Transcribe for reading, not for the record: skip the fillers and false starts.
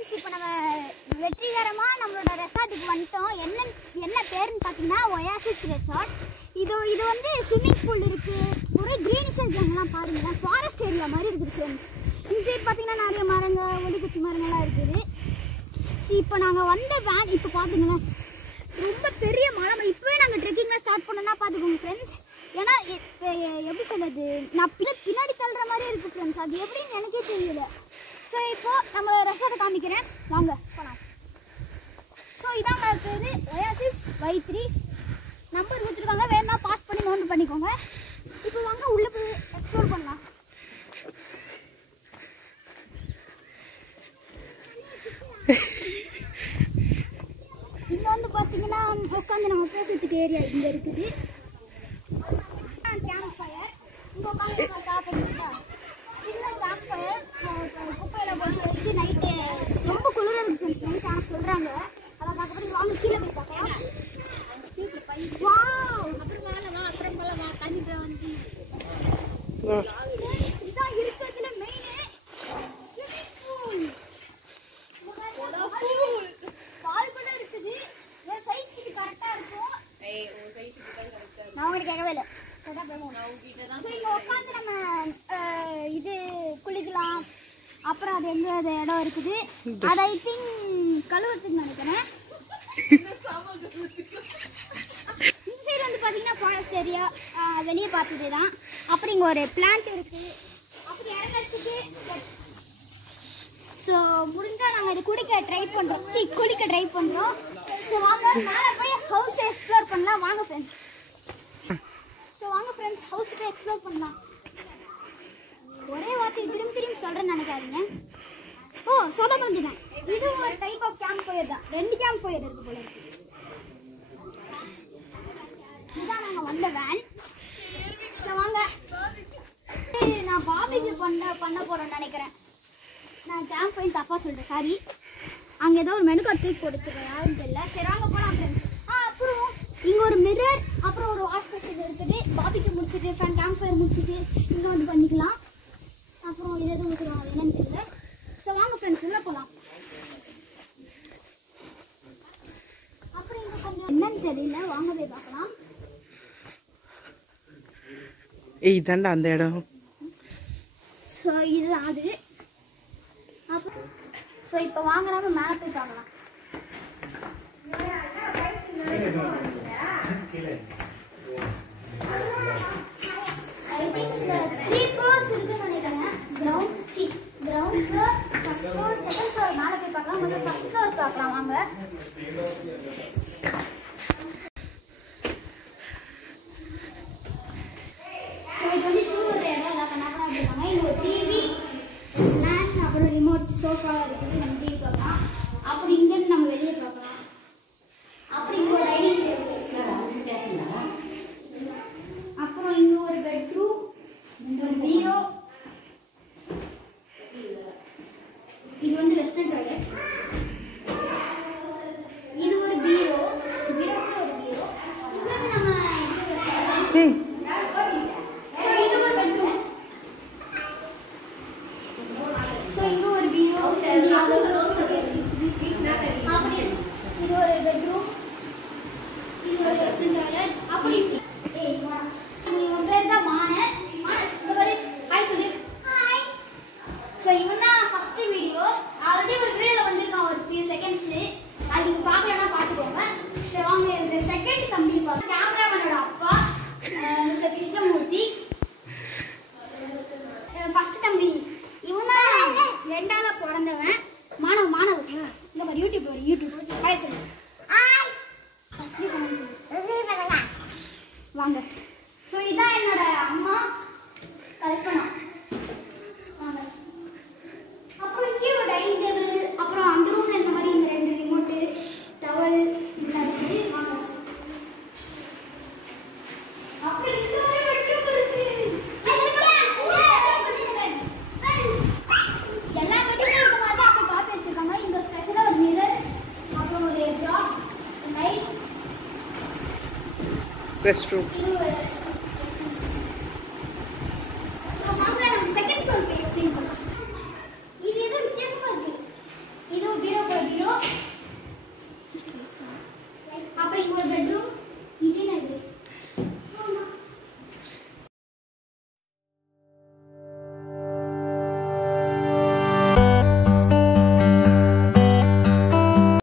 Friends, இப்போ நம்ம வெற்றிகரமாக நம்மளோட ரெசார்ட்டுக்கு வந்துட்டோம். என்ன பேருன்னு பார்த்தீங்கன்னா ஒயாசிஸ் ரெசார்ட். இது வந்து ஸ்விம்மிங் பூல் இருக்குது, ஒரே க்ரீனிஷாக இருக்காங்கலாம் பாருங்கள். ஃபாரஸ்ட் ஏரியா மாதிரி இருக்குது ஃப்ரெண்ட்ஸ். இந்த சைடு பார்த்தீங்கன்னா நிறைய மரங்கள், ஒலிக்குச்சி மரங்கள்லாம் இருக்குது. இப்போ நாங்கள் வந்த வேன் இப்போ பார்த்துங்களேன், ரொம்ப பெரிய மலை. இப்போவே நாங்கள் ட்ரெக்கிங்கில் ஸ்டார்ட் பண்ணோன்னா பார்த்துக்கோங்க ஃப்ரெண்ட்ஸ். ஏன்னா எப்படி சொல்கிறது, நான் பின்னாடி தள்ளுற மாதிரியே இருக்குது ஃப்ரெண்ட்ஸ். அது எப்படின்னு எனக்கே தெரியல. ஸோ இப்போது நம்ம ரெசார்ட்டை காமிக்கிறேன், வாங்க போகலாம். ஸோ இதாங்க பேர் ஒயாசிஸ் Y3. நம்பர் கொடுத்துருக்காங்க, வேணும்னா பாஸ் பண்ணி நோட் பண்ணிக்கோங்க. இப்போ வாங்க உள்ளே போய் எக்ஸ்ப்ளோர் பண்ணலாம். இங்கே வந்து பார்த்தீங்கன்னா உட்காந்து நம்ம பேசுறதுக்கு ஏரியா இங்கே இருக்குது. கேம்ப் ஃபயர் இங்கே உட்காந்து சாப்பிடுறீங்களா? இல்லை கேம்ப் ஃபயர் குப்பையில் போட்டு வச்சு நைட்டு ரொம்ப குளிராக இருக்குது ஃப்ரெண்ட்ஸ். நைட் ஆனால் சொல்கிறாங்க, அதை பார்க்கப்படி வாங்க கீழே போய் பார்க்கலாம். வா அப்புறம் மேலே அப்புறம் மேலே தண்ணி போய் வந்து இதான் இருக்கிறதுல மெயினு பால் கூட இருக்குது. என் சைஸ்க்கு இது கரெக்டாக இருக்கும். நான் உங்களுக்கு கேட்கவே இல்லை. உட்காந்து நம்ம இது குளிக்கலாம். அப்புறம் அது எங்கே அது இடம் இருக்குது, அது ஐ திங்க் கழுவுறதுக்கு நினைக்கிறேன். இந்த சைடு வந்து பார்த்தீங்கன்னா ஃபாரஸ்ட் ஏரியா, வெளியே பார்த்தது தான். அப்புறம் இங்கே ஒரு பிளான்ட் இருக்குது. அப்புறம் இறங்கிறதுக்கு ஸோ முடிஞ்சால் நாங்கள் இது குளிக்க ட்ரை பண்ணுறோம். ஸோ வாங்க மேலே போய் ஹவுஸ் எக்ஸ்ப்ளோர் பண்ணலாம். வாங்க ஃப்ரெண்ட்ஸ். ஸோ வாங்க ஃப்ரெண்ட்ஸ், ஹவுஸ் போய் எக்ஸ்ப்ளோர் பண்ணலாம். ஒரே வார்த்தை திரும்பி சொல்கிறேன்னு நினைக்காதீங்க. ஓ சொல்ல முடிஞ்சுதான், இது ஒரு டைப் ஆஃப் கேம்ப் ஃபயர் தான். 2 கேம்ப் ஃபயர் இருக்குது போல இருக்குது. இதுதான் நாங்கள் வந்த வேன். ஸோ வாங்க, நான் பாபிக்கு பண்ண போகிறேன்னு நினைக்கிறேன். நான் கேம்ப் ஃபயர் தப்பாக சொல்லிட்டேன், சாரி. அங்கே ஏதோ ஒரு மெனு கார்டு தூக்கி கொடுத்துருக்கேன், யாரும் தெரியல. சரி வாங்க போகலாம் ஃப்ரெண்ட்ஸ். அப்புறம் இங்கே ஒரு மிரர், அப்புறம் ஒரு வாஷ் பேஷன் இருக்குது. பாபிக்கு முடிச்சுட்டு கேம்ப் ஃபயர் முடிச்சுட்டு இங்கே வந்து பண்ணிக்கலாம். அப்புறம் இது எதுவும் ஊற்றுருவாங்க, என்னன்னு தெரியல. ஸோ வாங்க ஃப்ரெண்ட்ஸ் உள்ளே போகலாம். அப்புறம் இங்கே கொஞ்சம் என்னன்னு தெரியல, வாங்க போய் பார்க்கலாம். இதாண்டா அந்த இடம். ஸோ இது அது. அப்புறம் ஸோ இப்போ வாங்குறாம மேலே போய் பார்க்கலாம். I think 3 floors இருக்குன்னு நினைக்கிறேன். Ground floor, first floor, second floor மேலே போய் பார்க்கலாம். முதல்ல ஃபர்ஸ்ட் ஃப்ளோர் பார்க்கலாம் வாங்க. ஸோ இது வந்து ஷூ ஒரு இடம் எல்லாம் பண்ணாமல் அப்படின்னாங்க. இங்கே ஒரு டிவி, ஃபேன், அப்புறம் ரிமோட், சோஃபா இருக்குது. நம்ம டிவி பார்க்கலாம். அப்புறம் இங்கேருந்து நம்ம வெளியே பார்க்கலாம். அப்புறம் இங்கே ஒரு டைனிங் டேபிள், அப்புறம் இங்கே ஒரு பெட்ரூம், ஒரு பீரோ. இது வந்து வெஸ்டர்ன் டாய்லெட். இது ஒரு பீரோ கூட ஒரு பீரோ. இது வந்து நம்ம ஸோ இது ஒரு பெட்ரூம். ஸோ இங்கே ஒரு பீரோ, இது ஒரு பெட்ரூம், இது ஒரு வெஸ்டர்ன் டாய்லெட். அப்படி இவன் பேர் தான் மானஸ். இந்த மாதிரி ஹாய் சொல்லு. ஹாய். ஸோ இவன் தான் ஃபர்ஸ்ட் வீடியோ. ஆல்ரெடி ஒரு வீடியோவில் வந்திருக்கான் ஒரு ஃபியூ செகண்ட்ஸு. அது நீங்கள் பார்க்கலன்னா பார்த்துக்கோங்க. ஸோ வாங்க இந்த செகண்ட் தம்பி பார்க்க. கேமராமேனோட அப்பா மிஸ்டர் கிருஷ்ணமூர்த்தி. ஃபர்ஸ்ட் தம்பி இவன் தான் 2ஆவது பிறந்தவன். மாணவ இந்த மாதிரி யூடியூப் ஹாய் சொல்லு. ஹாய். வாங்க. ஸோ இதான் என்னோட அம்மா கல்பனா. வாங்க. அப்புறம் இங்கே ஒரு டைனிங் டேபிள், அப்புறம் அந்த ரூம்ல இந்த மாதிரி இந்த 2 ரிமோட்டு, டவல் இதெல்லாம் இருக்குது. வாங்க. அப்புறம் இங்க ஒரு பெட்ரூம் இருக்கு. எல்லா பெட்ரூம்லயும் இந்த மாதிரி தான் அப்படி காப்பி வச்சிருக்காங்க. இங்க ஸ்பெஷலா ஒரு மிரர், அப்புறம் ஒரு ட்ரா லைட், ரெஸ்ட் ரூம். இது